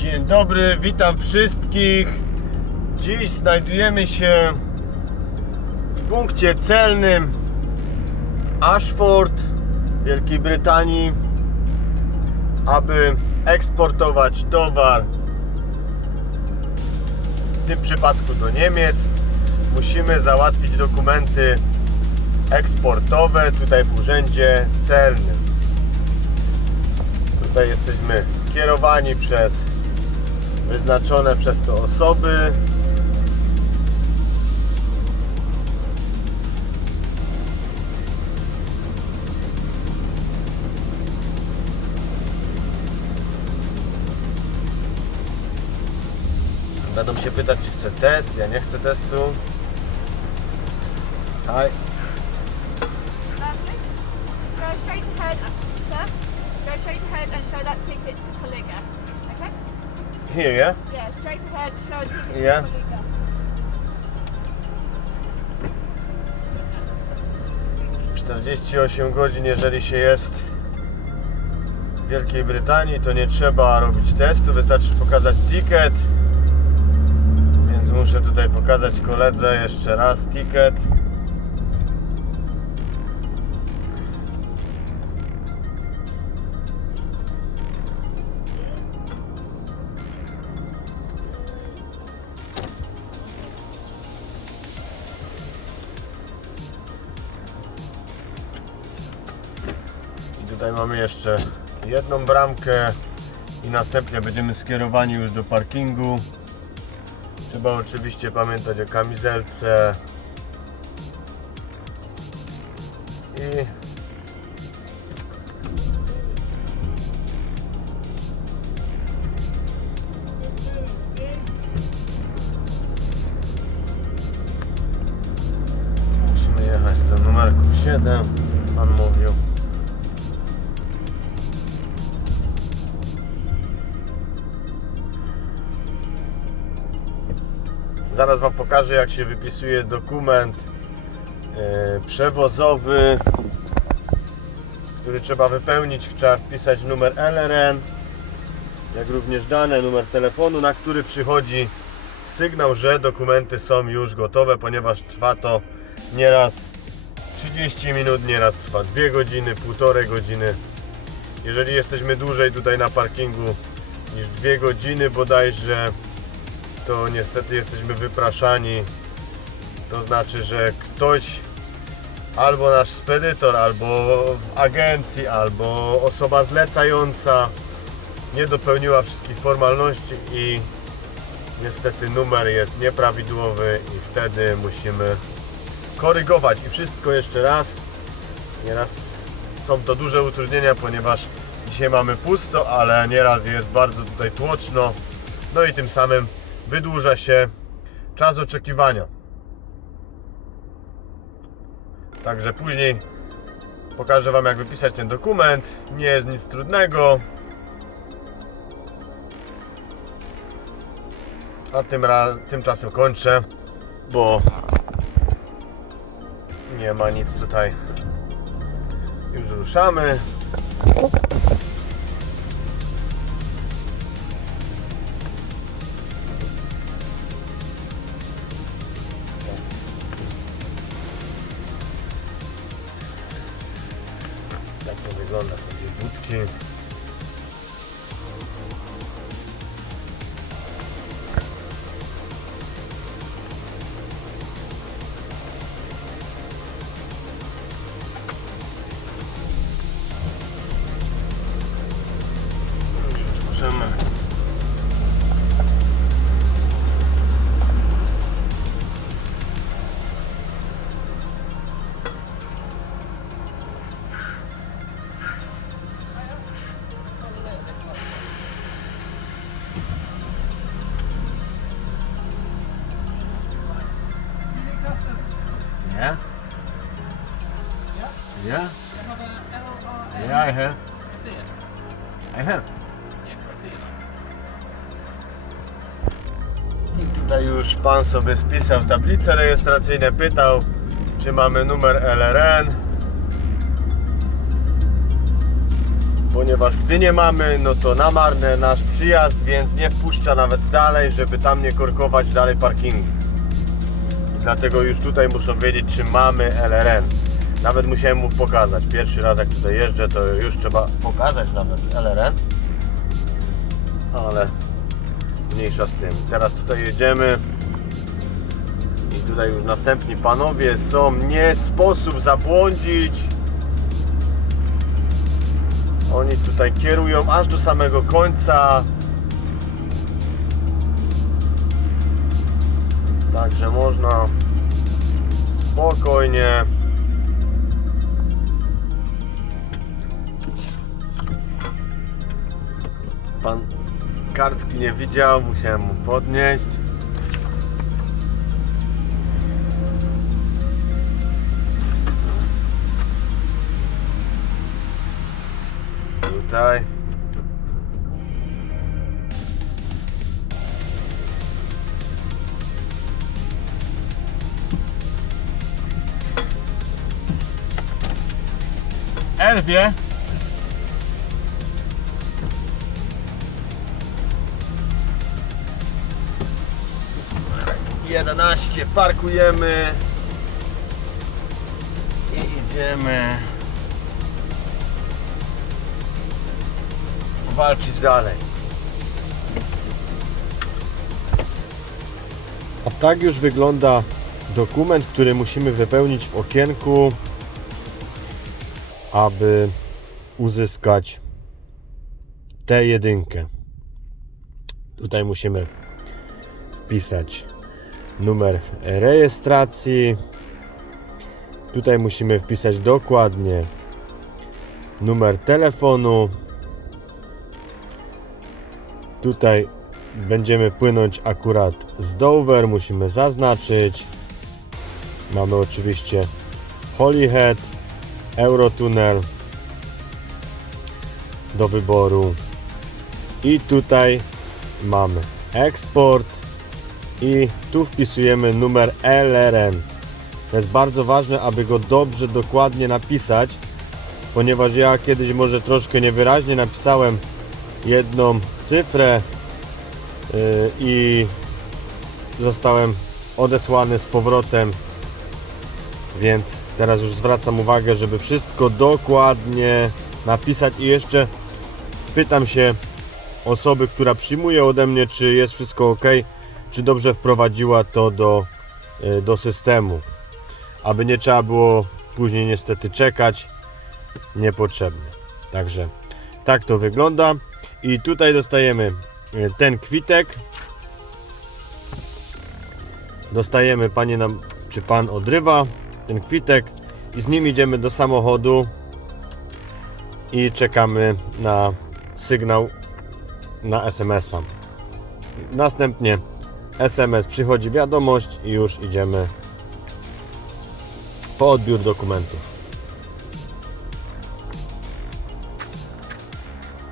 Dzień dobry, witam wszystkich. Dziś znajdujemy się w punkcie celnym w Ashford, Wielkiej Brytanii, aby eksportować towar. W tym przypadku do Niemiec. Musimy załatwić dokumenty eksportowe tutaj w urzędzie celnym. Tutaj jesteśmy kierowani przez wyznaczone przez to osoby. Będą się pytać, czy chcę test. Ja nie chcę testu. Hi. Go straight ahead, sir. Go straight ahead and show that ticket to Colliga. Here, yeah? Yeah, straight ahead, show a ticket Yeah. to. 48 godzin, jeżeli się jest w Wielkiej Brytanii, to nie trzeba robić testu, wystarczy pokazać ticket. Więc muszę tutaj pokazać koledze jeszcze raz ticket. Tutaj mamy jeszcze jedną bramkę i następnie będziemy skierowani już do parkingu. Trzeba oczywiście pamiętać o kamizelce. I musimy jechać do numerku 7. Zaraz Wam pokażę, jak się wypisuje dokument e, przewozowy, który trzeba wypełnić. Trzeba wpisać numer LRN, jak również dane, numer telefonu, na który przychodzi sygnał, że dokumenty są już gotowe, ponieważ trwa to nieraz 30 minut, nieraz trwa 2 godziny, półtorej godziny. Jeżeli jesteśmy dłużej tutaj na parkingu niż 2 godziny bodajże, to niestety jesteśmy wypraszani. To znaczy, że ktoś albo nasz spedytor, albo w agencji, albo osoba zlecająca nie dopełniła wszystkich formalności i niestety numer jest nieprawidłowy i wtedy musimy korygować i wszystko jeszcze raz. Nieraz są to duże utrudnienia, ponieważ dzisiaj mamy pusto, ale nieraz jest bardzo tutaj tłoczno. No i tym samym wydłuża się czas oczekiwania. Także później pokażę Wam jak wypisać ten dokument. Nie jest nic trudnego. A tym raz, tymczasem kończę, bo nie ma nic tutaj. Już ruszamy. Tak to wygląda sobie budki. I have. I tutaj już pan sobie spisał tablice rejestracyjne, pytał, czy mamy numer LRN. ponieważ gdy nie mamy, no to na marne nasz przyjazd, więc nie wpuszcza nawet dalej, żeby tam nie korkować dalej parkingu. Dlatego już tutaj muszą wiedzieć, czy mamy LRN. Nawet musiałem mu pokazać. Pierwszy raz jak tutaj jeżdżę, to już trzeba pokazać nawet LRN. Ale mniejsza z tym. Teraz tutaj jedziemy. I tutaj już następni panowie są. Nie sposób zabłądzić. Oni tutaj kierują aż do samego końca. Także można spokojnie. Kartki nie widział, musiałem mu podnieść. Tutaj. Elwie. Jedenaście parkujemy i idziemy walczyć dalej. A tak już wygląda dokument, który musimy wypełnić w okienku, aby uzyskać tę jedynkę. Tutaj musimy wpisać numer rejestracji. Tutaj musimy wpisać dokładnie numer telefonu. Tutaj będziemy płynąć akurat z Dover, musimy zaznaczyć. Mamy oczywiście Holyhead, Eurotunnel do wyboru. I tutaj mamy eksport i tu wpisujemy numer LRN. To jest bardzo ważne, aby go dobrze, dokładnie napisać, ponieważ ja kiedyś może troszkę niewyraźnie napisałem jedną cyfrę yy, i zostałem odesłany z powrotem. Więc teraz już zwracam uwagę, żeby wszystko dokładnie napisać. I jeszcze pytam się osoby, która przyjmuje ode mnie, czy jest wszystko ok, czy dobrze wprowadziła to do, y, do systemu, aby nie trzeba było później niestety czekać niepotrzebnie. Także tak to wygląda i tutaj dostajemy y, ten kwitek. Dostajemy, panie nam, czy pan odrywa ten kwitek i z nim idziemy do samochodu i czekamy na sygnał na SMS-a. Następnie SMS przychodzi wiadomość i już idziemy po odbiór dokumentu.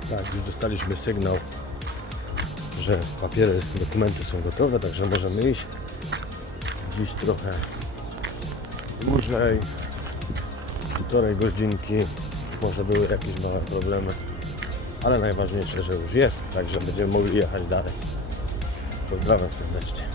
Tak, już dostaliśmy sygnał, że papiery, dokumenty są gotowe, także możemy iść. Dziś trochę dłużej, półtorej godzinki, może były jakieś małe problemy, ale najważniejsze, że już jest, także będziemy mogli jechać dalej. Pozdrawiam serdecznie.